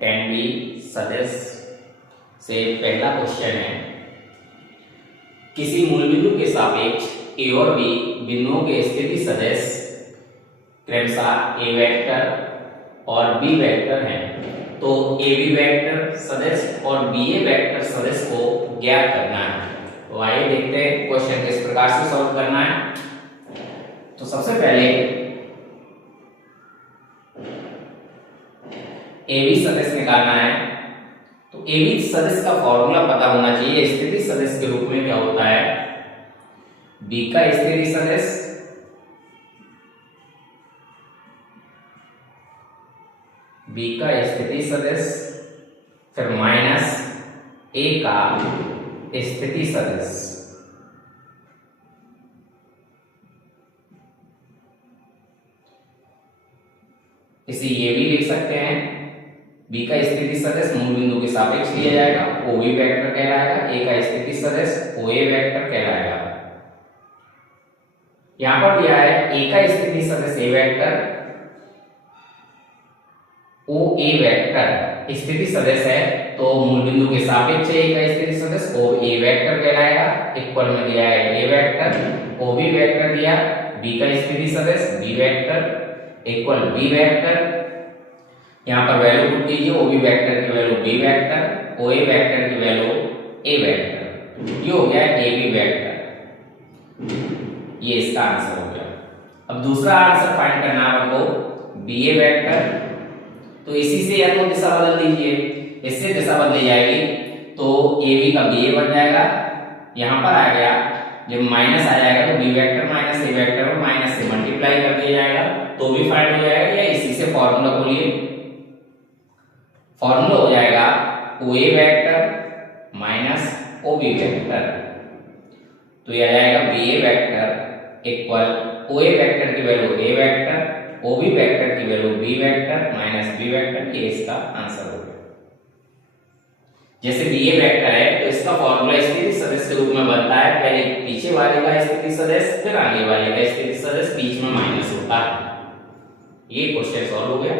10 B सदस्य से पहला क्वेश्चन है, किसी मूल बिंदु के सापेक्ष ए और बी बिंदुओं के स्थिति सदिश क्रमशः ए वेक्टर और बी वेक्टर हैं, तो ए बी वेक्टर सदिश और बी ए वेक्टर सदिश को ज्ञात करना है। तो आइए देखते हैं क्वेश्चन किस प्रकार से सॉल्व करना है। तो सबसे पहले ए बी सदिश निकालना है। तो ए बी सदिश का फॉर्मूला पता होना चाहिए। स्थिति सदिश के रूप में क्या होता है, बी का स्थिति सदिश फिर माइनस ए का स्थिति सदिश। इसे ये भी लिख सकते हैं, बी का स्थिति सदिश मूल बिंदु के सापेक्ष लिया जाएगा, ओ बी वेक्टर कहलाएगा, ए का स्थिति सदिश ओ ए वेक्टर कहलाएगा। यहां पर दिया है ए का स्थिति सदिश ए वेक्टर, ओ ए वेक्टर स्थिति सदिश है तो मूल बिंदु के सापेक्ष ए का स्थिति सदिश ओ ए वेक्टर कहलाएगा। इक्वल में दिया है A vector, O B vector दिया, बी का स्थिति सदिश B vector equal B vector. यहां पर वैल्यू पुट कीजिए, ओ बी वेक्टर की value B vector, O A vector की वैल्यू ए वेक्टर। ये हो गया ए बी वेक्टर, ये इसका आंसर हो गया। अब दूसरा आंसर फाइंड करना है आपको, बी ए वेक्टर। तो इसी से या तो दिशा बदल दीजिए, इससे दिशा बदली जाएगी तो ए बी का बी ए बन जाएगा। यहां पर आ गया, जब माइनस आ जाएगा तो बी वेक्टर माइनस ए वेक्टर और माइनस से मल्टीप्लाई कर दिया जाएगा तो भी फाइंड हो जाएगा। या इसी से फॉर्मूला बोलिए, फॉर्मूला हो जाएगा O A vector minus O B vector. तो यह आ जाएगा B A vector equal O A vector की value A vector, O B vector की value B vector minus B vector. ये इसका आंसर हो गया। जैसे बी ए वेक्टर है तो इसका फॉर्मूला स्थिति सदिश के रूप में बनता है, पहले पीछे वाले का स्थिति सदिश फिर आगे वाले का स्थिति सदिश, बीच में माइनस होता है। ये क्वेश्चन सॉल्व हो गया।